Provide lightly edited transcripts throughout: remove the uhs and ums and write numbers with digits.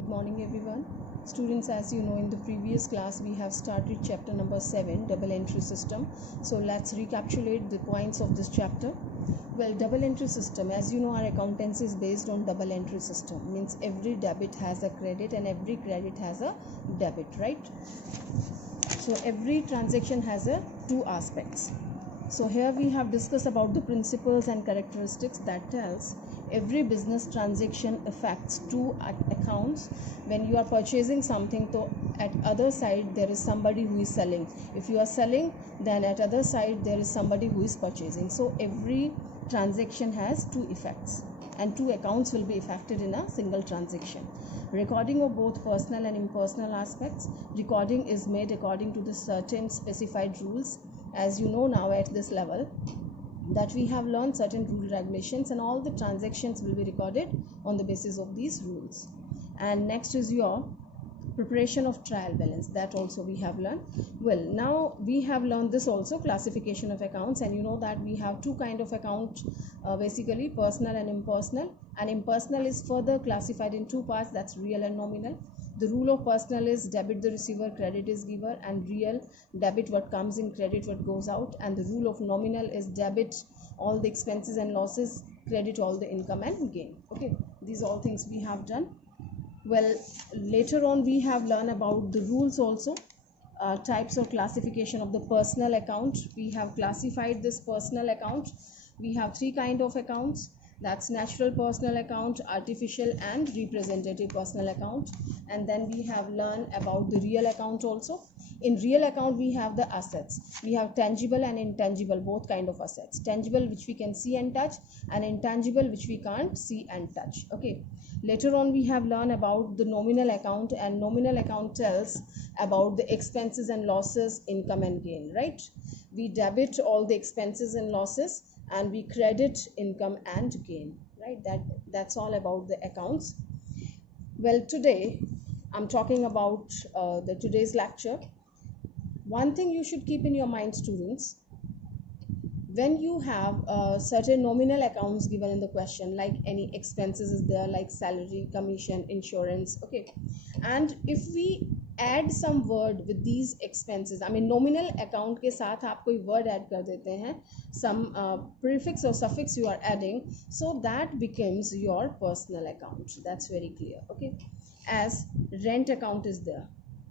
Good morning everyone. Students, as you know, in the previous class we have started chapter number 7, double entry system. So let's recapitulate the points of this chapter. Well, double entry system, as you know, our accountancy is based on double entry system. Means every debit has a credit and every credit has a debit, right? So every transaction has two aspects. So here we have discussed about the principles and characteristics that tells every business transaction affects two accounts. When you are purchasing something, so at other side there is somebody who is selling. If you are selling, then at other side there is somebody who is purchasing. So every transaction has two effects and two accounts will be affected in a single transaction. Recording of both personal and impersonal aspects. Recording is made according to the certain specified rules. As you know now at this level that we have learned certain rule regulations and all the transactions will be recorded on the basis of these rules. And next is your preparation of trial balance, that also we have learned. Well, now we have learned this also, classification of accounts, and you know that we have two kind of account, basically personal and impersonal. And impersonal is further classified in two parts, that's real and nominal. The rule of personal is debit the receiver, credit is giver, and real debit what comes in, credit what goes out. And the rule of nominal is debit all the expenses and losses, credit all the income and gain. Okay, these all things we have done. Well, later on we have learned about the rules also, types of classification of the personal account. We have classified this personal account. We have three kind of accounts, that's natural personal account, artificial and representative personal account. And then we have learned about the real account also. In real account we have the assets. We have tangible and intangible, both kind of assets. Tangible which we can see and touch, and intangible which we can't see and touch. Okay, later on we have learned about the nominal account, and nominal account tells about the expenses and losses, income and gain, right? We debit all the expenses and losses and we credit income and gain, right? That's all about the accounts. Well, today I'm talking about the today's lecture. One thing you should keep in your mind, students, when you have certain nominal accounts given in the question, like any expenses is there, like salary, commission, insurance, okay, and if we add some word with these expenses, I mean nominal account के साथ आप कोई word add कर देते हैं, some prefix or suffix you are adding, so that becomes your personal account. That's very clear. Okay, as rent account is there,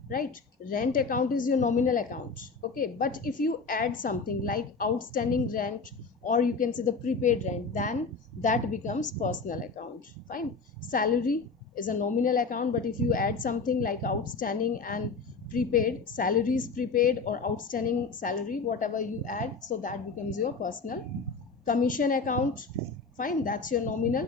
right? Rent account is your nominal account. Okay, but if you add something like outstanding rent, or you can say the prepaid rent, then that becomes personal account. Fine. Salary is a nominal account, but if you add something like outstanding and prepaid, salary is prepaid or outstanding salary, whatever you add, so that becomes your personal. Commission account, fine, that's your nominal.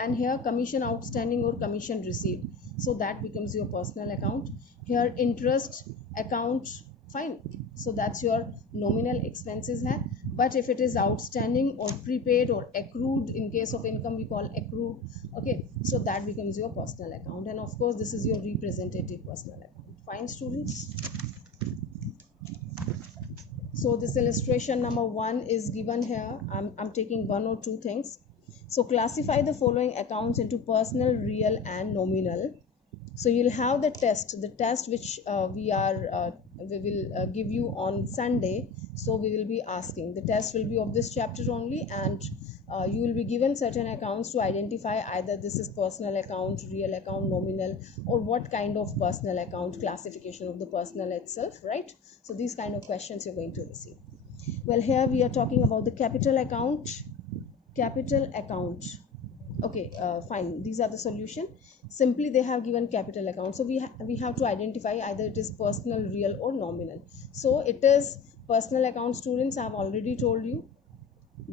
And here commission outstanding or commission received, so that becomes your personal account. Here interest account, fine, so that's your nominal expenses hai. But if it is outstanding or prepaid or accrued, in case of income we call accrued, okay, so that becomes your personal account. And of course this is your representative personal account. Fine, students. So this illustration number 1 is given here. I'm taking one or two things. So classify the following accounts into personal, real and nominal. So you'll have the test which we will give you on Sunday. So we will be asking, the test will be of this chapter only, and you will be given certain accounts to identify either this is personal account, real account, nominal, or what kind of personal account, classification of the personal itself, right? So these kind of questions you're going to receive. Well, here we are talking about the capital account. Okay, fine, these are the solution. Simply they have given capital account, so we have to identify either it is personal, real or nominal. So it is personal account, students. I have already told you.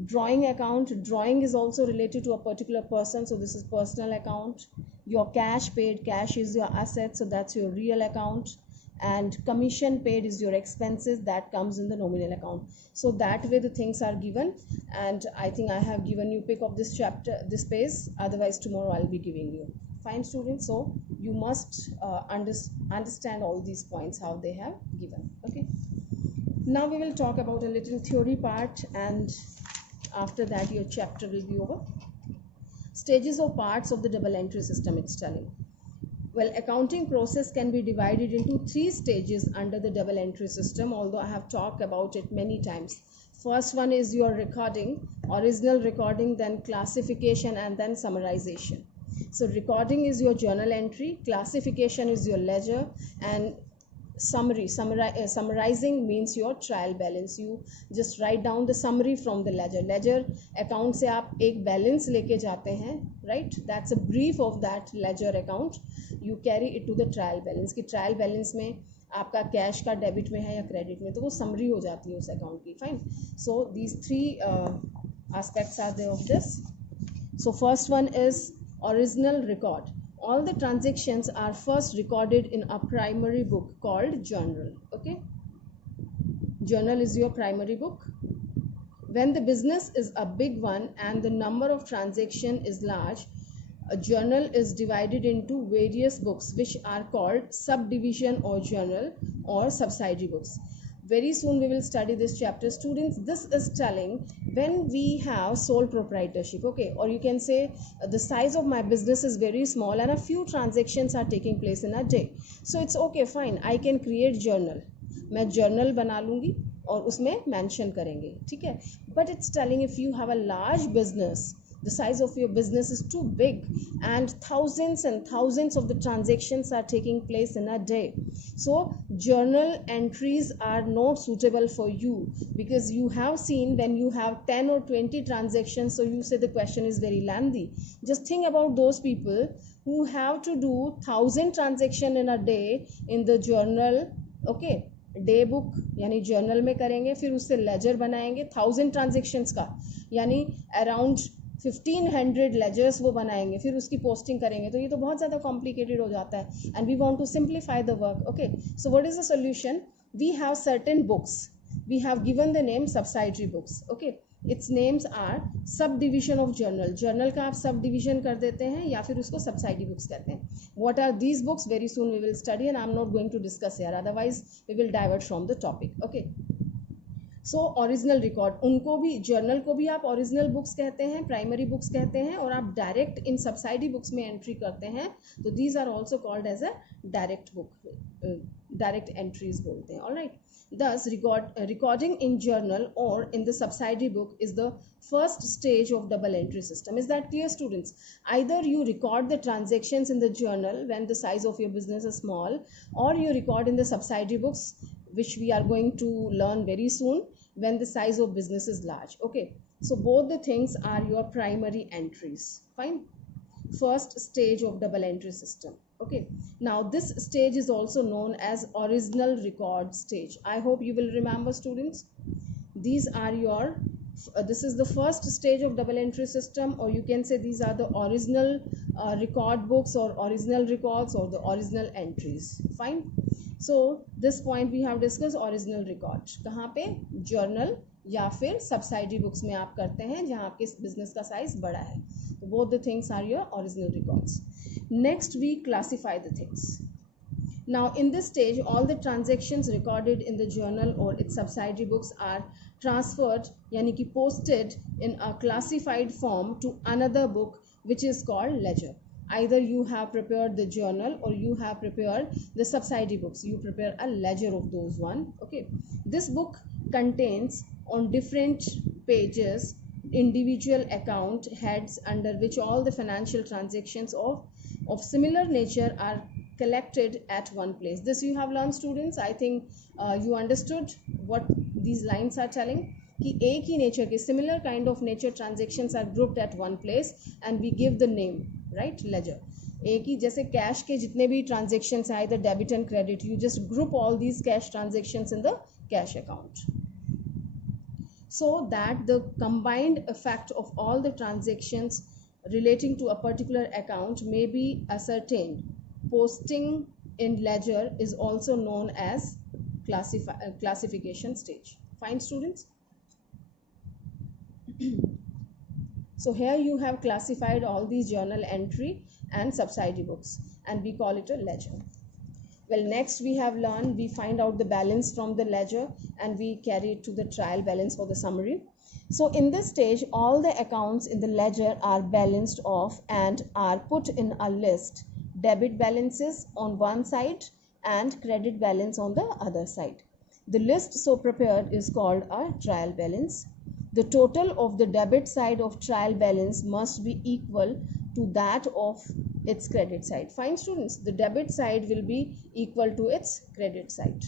Drawing account, drawing is also related to a particular person, so this is personal account. Your cash paid, cash is your asset, so that's your real account. And commission paid is your expenses, that comes in the nominal account. So that way the things are given, and I think I have given you pick of this chapter, this page, otherwise tomorrow I'll be giving you. Fine, students. So you must understand all these points how they have given. Okay, now we will talk about a little theory part, and after that your chapter will be over. Stages or parts of the double entry system, it's telling. Well, accounting process can be divided into three stages under the double entry system, although I have talked about it many times. First one is your recording, original recording, then classification, and then summarization. So recording is your journal entry, classification is your ledger, and summarizing means your trial balance. You just write down the summary from the ledger account से आप एक balance लेके जाते हैं, right? That's a brief of that ledger account. You carry it to the trial balance कि trial balance में आपका cash का डेबिट में है या क्रेडिट में, तो वो समरी हो जाती है उस अकाउंट की. Fine. So these three aspects are there of this. So first one is original record. All the transactions are first recorded in a primary book called journal. Okay, journal is your primary book. When the business is a big one and the number of transaction is large, a journal is divided into various books which are called subdivision or journal or subsidiary books. Very soon we will study this chapter, students. This is telling when we have sole proprietorship, okay, or you can say the size of my business is very small and a few transactions are taking place in a day. So it's okay, fine, I can create journal. मैं journal बना लूँगी और उसमें mention करेंगे, ठीक है. But it's telling if you have a large business, the size of your business is too big and thousands of the transactions are taking place in a day, so journal entries are not suitable for you, because you have seen when you have 10 or 20 transactions, so you say the question is very lengthy. Just think about those people who have to do 1000 transaction in a day in the journal. Okay, day book यानी journal में करेंगे, फिर उससे laser बनाएंगे 1000 transactions का, यानी around 1500 ledgers वो बनाएंगे, फिर उसकी पोस्टिंग करेंगे, तो ये तो बहुत ज़्यादा कॉम्प्लिकेटेड हो जाता है. And we want to simplify the work. Okay, so what is the solution? We have certain books, we have given the name subsidiary books. Okay, its names are sub division of journal. Journal का आप sub division कर देते हैं या फिर उसको subsidiary books कहते हैं. What are these books? Very soon we will study and I am not going to discuss here, otherwise we will divert from the topic. Okay, so original record, उनको भी, जर्नल को भी आप original books कहते हैं, primary books कहते हैं, और आप डायरेक्ट इन सबसाइडी बुक्स में एंट्री करते हैं, तो these are also called as a direct book, direct entries बोलते हैं. Alright. Thus, recording in journal or in the subsidiary book is the first stage of double entry system. Is that clear, students? Either you record the transactions in the journal when the size of your business is small, or you record in the subsidiary books, which we are going to learn very soon, when the size of business is large. Okay, so both the things are your primary entries. Fine. First stage of double entry system. Okay, now this stage is also known as original record stage. I hope you will remember, students. These are your this is the first stage of double entry system, or you can say these are the original record books or original records or the original entries. Fine. So this point we have discussed original record. कहाँ पे? journal या फिर subsidiary books में आप करते हैं जहाँ आपके business का size बड़ा है. So both the things are your original records. Next we classify the things. Now in this stage all the transactions recorded in the journal or its subsidiary books are transferred, यानी कि posted in a classified form to another book which is called ledger. Either you have prepared the journal or you have prepared the subsidiary books. You prepare a ledger of those one. Okay, this book contains on different pages individual account heads under which all the financial transactions of similar nature are collected at one place. This you have learned, students. I think you understood what these lines are telling, कि एक ही nature के similar kind of nature transactions are grouped at one place and we give the name, right, ledger. एक ही, जैसे cash के जितने भी ट्रांजेक्शन्स आए, the debit and credit, you just group all these cash transactions in the cash account, so that the combined effect of all the transactions relating to a particular account may be ascertained. Posting in ledger is also known as classification stage. Fine, students. So here you have classified all these journal entry and subsidiary books and we call it a ledger. Well, next we have learned, we find out the balance from the ledger and we carry it to the trial balance for the summary. So in this stage, all the accounts in the ledger are balanced off and are put in a list debit balances on one side and credit balance on the other side. The list so prepared is called a trial balance. The total of the debit side of trial balance must be equal to that of its credit side. Fine students, the debit side will be equal to its credit side.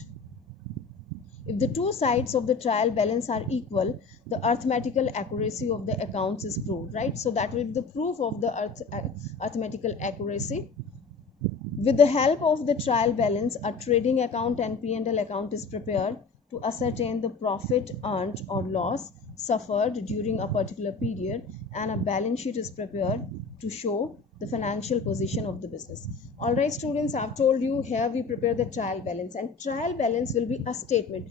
If the two sides of the trial balance are equal, the arithmetical accuracy of the accounts is proved, right? So that will be the proof of the arithmetical accuracy. With the help of the trial balance, a trading account and P&L account is prepared to ascertain the profit earned or loss suffered during a particular period, and a balance sheet is prepared to show the financial position of the business. All right, students, I've told you here we prepare the trial balance, and trial balance will be a statement.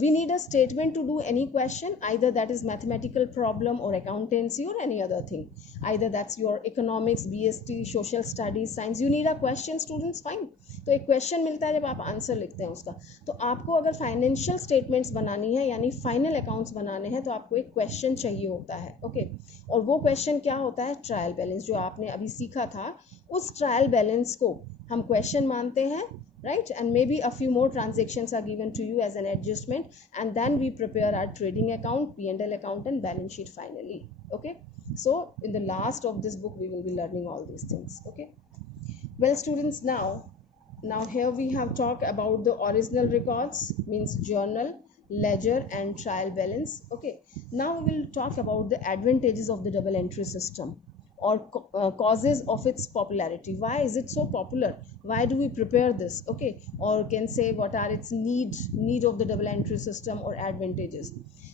We need a statement to do any question, either that is mathematical problem or accountancy or any other thing. Either that's your economics, BST, social studies, science. You need a question, students. Fine. तो एक question मिलता है जब आप answer लिखते हैं उसका. तो आपको अगर फाइनेंशियल स्टेटमेंट्स बनानी है यानी फाइनल अकाउंट्स बनाने हैं तो आपको एक क्वेश्चन चाहिए होता है. ओके, और वो क्वेश्चन क्या होता है? Trial balance. जो आपने अभी सीखा था उस ट्रायल बैलेंस को हम क्वेश्चन मानते हैं, right? And maybe a few more transactions are given to you as an adjustment, and then we prepare our trading account, P&L account and balance sheet finally. Okay, so in the last of this book we will be learning all these things. Okay, well students, now here we have talked about the original records, means journal, ledger and trial balance. Okay, now we will talk about the advantages of the double entry system, or causes of its popularity. Why is it so popular? Why do we prepare this? Okay, or can say what are its need of the double entry system or advantages.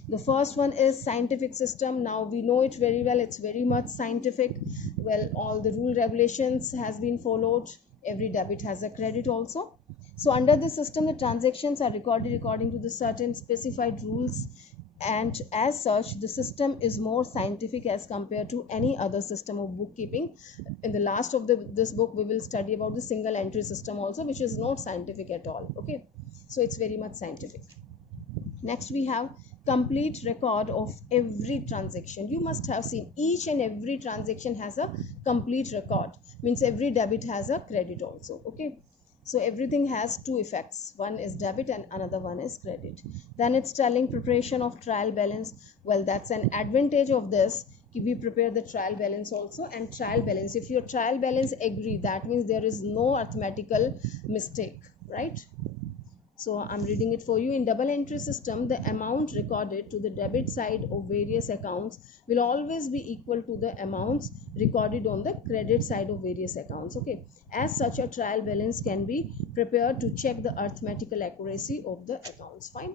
The first one is scientific system. Now we know it very well. It's very much scientific. Well, all the rule regulations has been followed. Every debit has a credit also. So under this system, the transactions are recorded according to the certain specified rules, and as such the system is more scientific as compared to any other system of bookkeeping. In the last of this book we will study about the single entry system also, which is not scientific at all. Okay, so it's very much scientific. Next we have complete record of every transaction. You must have seen each and every transaction has a complete record, means every debit has a credit also. Okay, so everything has two effects. One is debit and another one is credit. Then it's telling preparation of trial balance. Well, that's an advantage of this. We prepare the trial balance also, and trial balance, if your trial balance agree, that means there is no arithmetical mistake, right? So I'm reading it for you. In double entry system, the amount recorded to the debit side of various accounts will always be equal to the amounts recorded on the credit side of various accounts. Okay, as such a trial balance can be prepared to check the arithmetical accuracy of the accounts. Fine.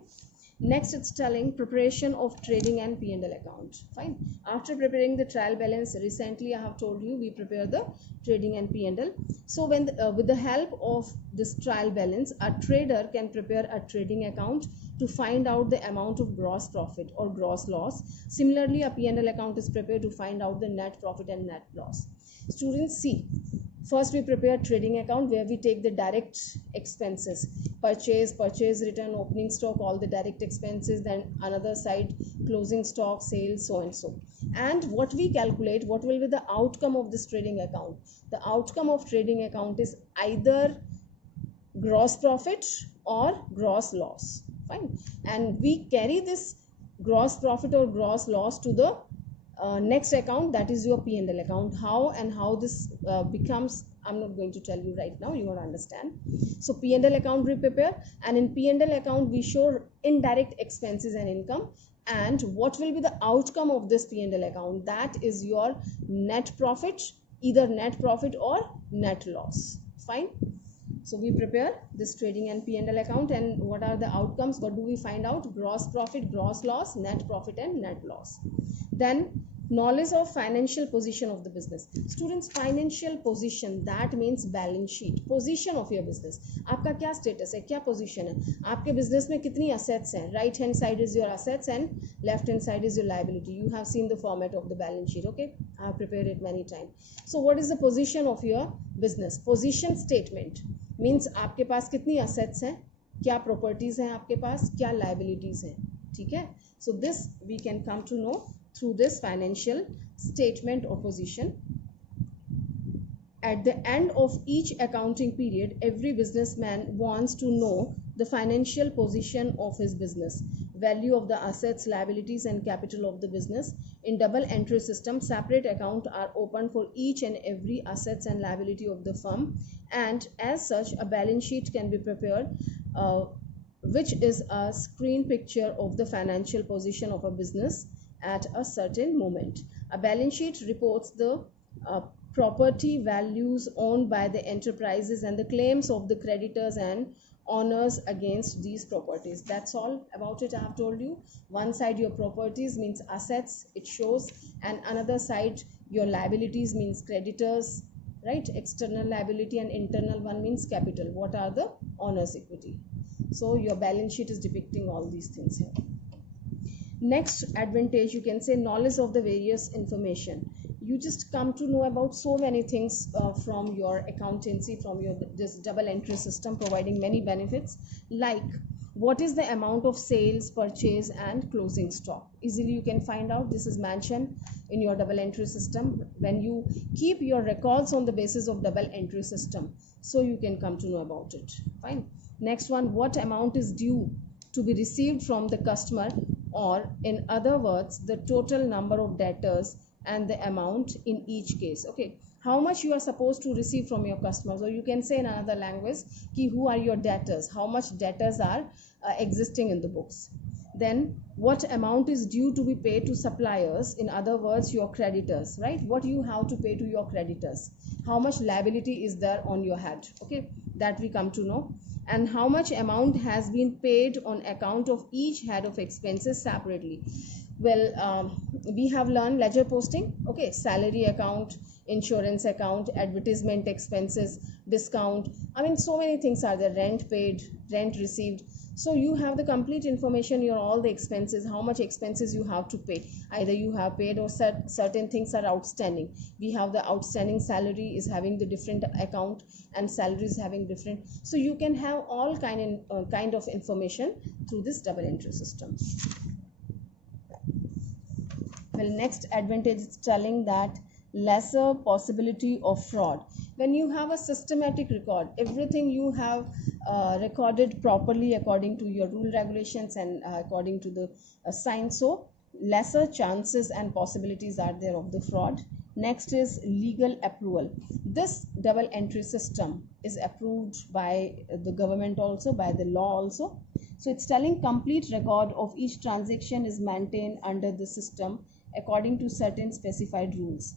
Next, it's telling preparation of trading and P&L account. Fine. After preparing the trial balance, recently I have told you we prepare the trading and P&L. So when with the help of this trial balance, a trader can prepare a trading account to find out the amount of gross profit or gross loss. Similarly, a P&L account is prepared to find out the net profit and net loss. Students, see, first we prepare trading account where we take the direct expenses, purchase return, opening stock, all the direct expenses. Then another side, closing stock, sales, so and so. And what we calculate, what will be the outcome of this trading account? The outcome of trading account is either gross profit or gross loss. Fine. And we carry this gross profit or gross loss to the next account, that is your P&L account. How this becomes, I'm not going to tell you right now, you will understand. So P&L account we prepare, and in P&L account we show indirect expenses and income, and what will be the outcome of this P&L account? That is your net profit, either net profit or net loss. Fine. So we prepare this trading and P&L account, and what are the outcomes? What do we find out? Gross profit, gross loss, net profit and net loss. Then knowledge of financial position of the business. Students, financial position, that means balance sheet, position of your business. आपका क्या status है, क्या position है, आपके business में कितनी assets हैं. Right hand side is your assets and left hand side is your liability. You have seen the format of the balance sheet. Okay, I have prepared it many times. So what is the position of your business? Position statement means आपके पास कितनी assets हैं, क्या properties हैं आपके पास, क्या liabilities हैं. ठीक है, so this we can come to know through this financial statement or position. At the end of each accounting period, every businessman wants to know the financial position of his business, value of the assets, liabilities, and capital of the business. In double entry system, separate accounts are opened for each and every assets and liability of the firm, and as such, a balance sheet can be prepared, which is a screen picture of the financial position of a business at a certain moment. A balance sheet reports the property values owned by the enterprises and the claims of the creditors and owners against these properties. That's all about it. I have told you, one side your properties means assets, it shows, and another side your liabilities means creditors, right? External liability, and internal one means capital. What are the owners equity? So your balance sheet is depicting all these things here. Next advantage, you can say knowledge of the various information. You just come to know about so many things from your accountancy, from your this double entry system, providing many benefits, like what is the amount of sales, purchase, and closing stock. Easily you can find out. This is mentioned in your double entry system when you keep your records on the basis of double entry system, so you can come to know about it. Fine. Next one, what amount is due to be received from the customer, or in other words, the total number of debtors and the amount in each case. Okay, how much you are supposed to receive from your customers, or you can say in another language ki who are your debtors, how much debtors are existing in the books. Then what amount is due to be paid to suppliers, in other words your creditors, right? What you have to pay to your creditors, how much liability is there on your head, okay, that we come to know. And how much amount has been paid on account of each head of expenses separately. Well, we have learned ledger posting, okay, salary account, insurance account, advertisement expenses, discount, I mean so many things are there, rent paid, rent received. So you have the complete information, your all the expenses, how much expenses you have to pay, either you have paid or certain things are outstanding. We have the outstanding salary is having the different account and salary is having different, so you can have all kind of information through this double entry system. Well, next advantage is telling that lesser possibility of fraud. When you have a systematic record, everything you have recorded properly according to your rule regulations and according to the sign, so lesser chances and possibilities are there of the fraud. Next is legal approval. This double entry system is approved by the government also, by the law also. So it's telling complete record of each transaction is maintained under the system according to certain specified rules.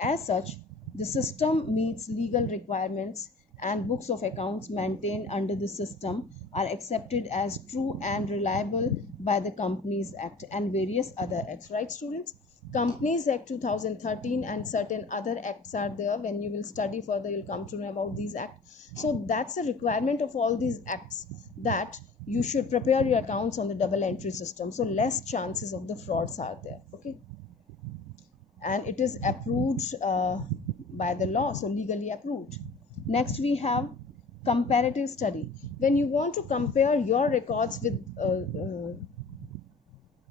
As such, the system meets legal requirements, and books of accounts maintained under the system are accepted as true and reliable by the Companies Act and various other acts. Right, students? Companies Act 2013 and certain other acts are there. When you will study further, you'll come to know about these acts. So that's a requirement of all these acts, that you should prepare your accounts on the double entry system, so less chances of the frauds are there. Okay, and it is approved by the law, so legally approved. Next we have comparative study. When you want to compare your records with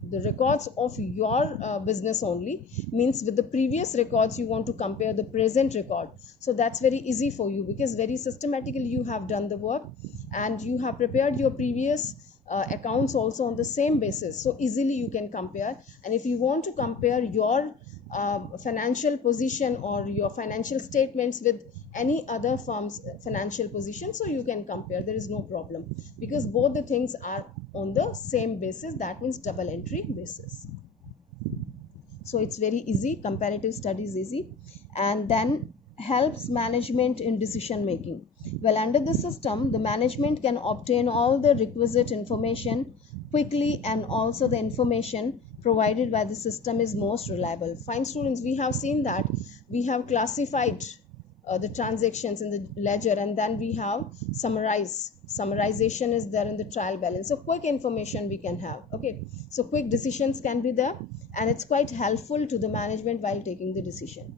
the records of your business only, means with the previous records you want to compare the present record, so that's very easy for you because very systematically you have done the work and you have prepared your previous accounts also on the same basis, so easily you can compare. And if you want to compare your financial position or your financial statements with any other firm's financial position, so you can compare, there is no problem, because both the things are on the same basis, that means double entry basis. So it's very easy, comparative study is easy. And then helps management in decision making. Well, under the system, the management can obtain all the requisite information quickly, and also the information provided by the system is most reliable. Fine, students, we have seen that we have classified the transactions in the ledger, and then we have summarization is there in the trial balance, so quick information we can have. Okay, so quick decisions can be there, and it's quite helpful to the management while taking the decision.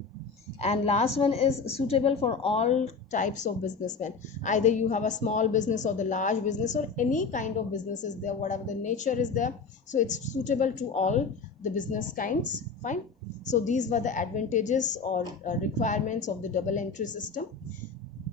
And last one is suitable for all types of businessmen. Either you have a small business or the large business or any kind of business is there, whatever the nature is there, so it's suitable to all the business kinds. Fine. So these were the advantages or requirements of the double entry system.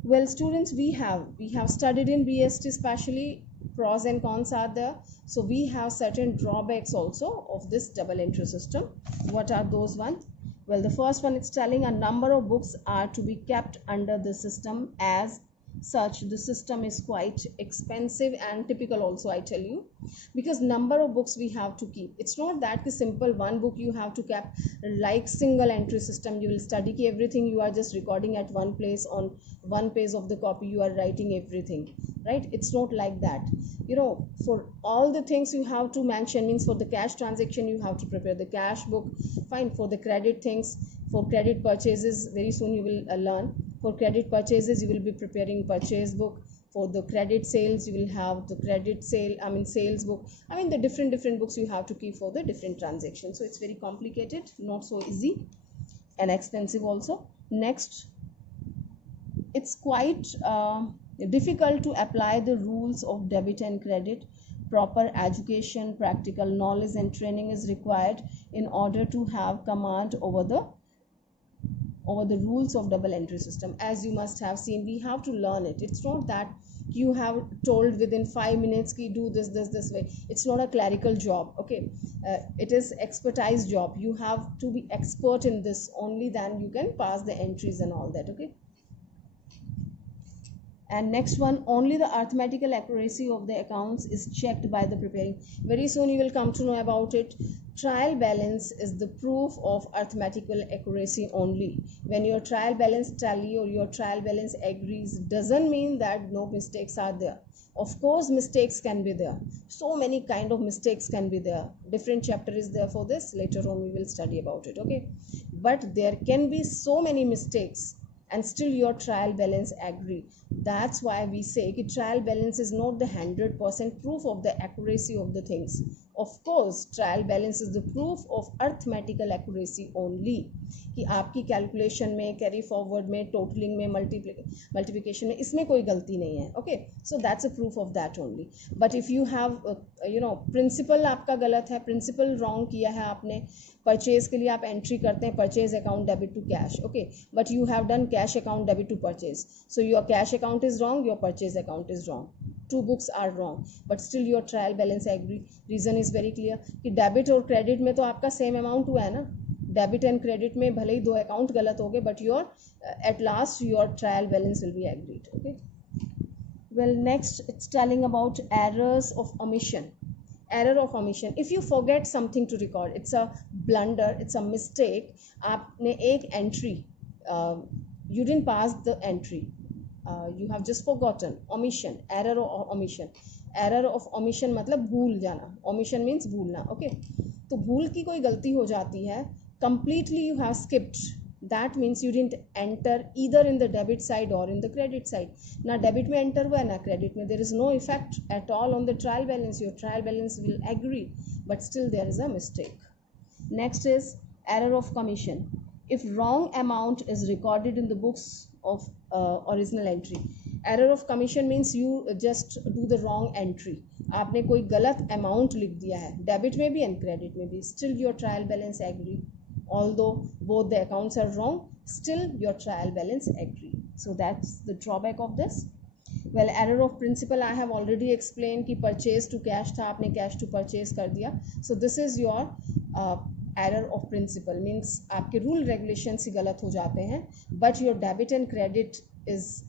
Well, students, we have studied in BST, especially pros and cons are there. So we have certain drawbacks also of this double entry system. What are those ones? Well, the first one, it's telling a number of books are to be kept under the system. As such, the system is quite expensive and typical also, I tell you, because number of books we have to keep. It's not that simple one book you have to keep, like single entry system. You will study everything, you are just recording at one place, on one page of the copy you are writing everything, right? It's not like that. For all the things you have to mention, means for the cash transaction you have to prepare the cash book. Fine. For the credit things, for credit purchases, very soon you will learn. For credit purchases you will be preparing purchase book. For the credit sales you will have the sales book. The different books you have to keep for the different transactions. So it's very complicated, not so easy, and expensive also. Next, it's quite difficult to apply the rules of debit and credit. Proper education, practical knowledge and training is required in order to have command over the rules of double entry system. As you must have seen, we have to learn it. It's not that you have told within 5 minutes ki do this way. It's not a clerical job, okay? It is expertise job. You have to be expert in this, only then you can pass the entries and all that, okay? And next one, only the arithmetical accuracy of the accounts is checked by the preparing. Very soon you will come to know about it. Trial balance is the proof of arithmetical accuracy only. When your trial balance tally or your trial balance agrees, doesn't mean that no mistakes are there. Of course mistakes can be there. So many kind of mistakes can be there. Different chapter is there for this. Later on we will study about it, okay? But there can be so many mistakes and still your trial balance agree. That's why we say that trial balance is not the 100% proof of the accuracy of the things. Of course, trial balance is the proof of arithmetical accuracy only. कि आपकी calculation में, carry forward में, totalling में, multiplication में, इसमें कोई गलती नहीं है, okay? So that's a proof of that only. But if you have principle आपका गलत है, प्रिंसिपल रॉन्ग किया है आपने. परचेज के लिए आप एंट्री करते हैं purchase account debit to cash, okay? But you have done cash account debit to purchase. So your cash account is wrong, your purchase account is wrong. Two books are wrong, but still your trial balance agree. Reason is very clear कि debit और credit में तो आपका same amount हुआ है ना. Debit and credit में भले ही दो अकाउंट गलत हो गए, but your eight last your trial balance will be agreed, okay? Well, next it's telling about errors of omission. Error of omission, if you forget something to record, it's a blunder, it's a mistake. आपने एक entry, you didn't pass the entry, you have just forgotten. Omission, error of omission. Error of omission मतलब भूल जाना. Omission means भूलना, okay? तो भूल की कोई गलती हो जाती है, completely you have skipped. That means you didn't enter either in the debit side or in the credit side. ना डेबिट में enter हुआ है ना क्रेडिट में. There is no effect at all on the trial balance. Your trial balance will agree, but still there is a mistake. Next is error of commission. If wrong amount is recorded in the books of original entry. Error of commission means you just do the wrong entry. आपने कोई गलत amount लिख दिया है, debit में भी and credit में भी. Still your trial balance agree. Although both the accounts are wrong, still your trial balance agree. So that's the drawback of this. Well, error of principle I have already explained कि purchase to cash था, आपने cash to purchase कर दिया. So this is your error of principle, means आपके rule regulations ही गलत हो जाते हैं, but your debit and credit is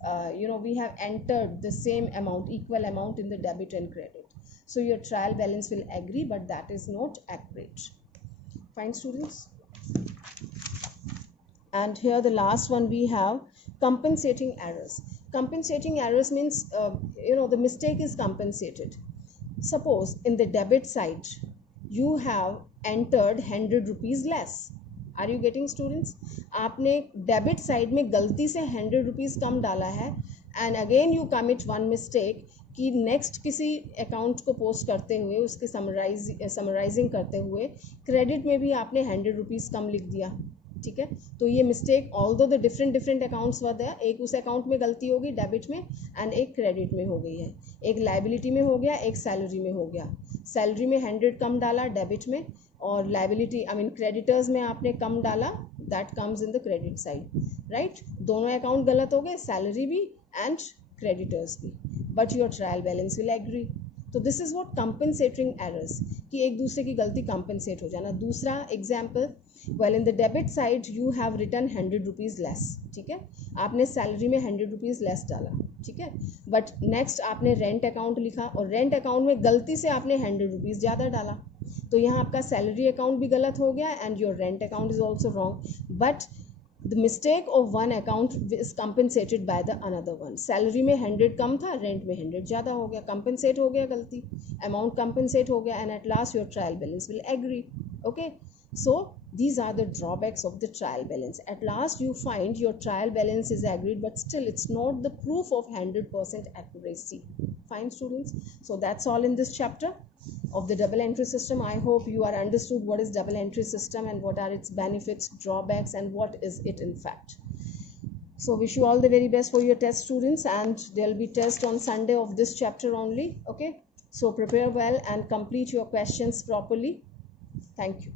we have entered the same amount, equal amount in the debit and credit. So your trial balance will agree, but that is not accurate. Fine, students? And here the last one we have compensating errors. Compensating errors means the mistake is compensated. Suppose in the debit side you have entered 100 rupees less. Are you getting, students? आपने debit side में गलती से 100 rupees कम डाला है, and again you commit one mistake कि next किसी account को post करते हुए, उसके समराइजिंग करते हुए क्रेडिट में भी आपने 100 रुपीज़ कम लिख दिया. ठीक है। तो ये mistake although the different accounts were there, एक उस अकाउंट में गलती होगी डेबिट में एंड एक क्रेडिट में हो गई है, एक लाइबिलिटी में हो गया, एक सैलरी में हो गया। सैलरी में 100 कम डाला डेबिट में, और लाइबिलिटी आई मीन क्रेडिटर्स में आपने कम डाला, that comes in the credit side, right. दोनों अकाउंट गलत हो गए, सैलरी भी एंड क्रेडिटर्स भी, but your trial balance will agree. तो this is what compensating errors, कि एक दूसरे की गलती कंपनसेट हो जाना। दूसरा example, well in the debit side you have return 100 rupees less, ठीक है, आपने सैलरी में 100 रुपीज़ लेस डाला, ठीक है, बट नेक्स्ट आपने रेंट अकाउंट लिखा और रेंट अकाउंट में गलती से आपने 100 रुपीज़ ज़्यादा डाला, तो यहाँ आपका सैलरी अकाउंट भी गलत हो गया and your rent account is also wrong, but the mistake of one account is compensated by the another one. Salary में 100 कम था, रेंट में 100 ज़्यादा हो गया, कंपनसेट हो गया, गलती अमाउंट कंपनसेट हो गया, and at last your trial balance will agree. Okay, so these are the drawbacks of the trial balance. At last you find your trial balance is agreed, but still it's not the proof of 100% accuracy. Fine students, so that's all in this chapter of the double entry system. I hope you are understood what is double entry system and what are its benefits, drawbacks, and what is it in fact. So wish you all the very best for your test, students, and there will be test on Sunday of this chapter only. Okay, so prepare well and complete your questions properly. Thank you.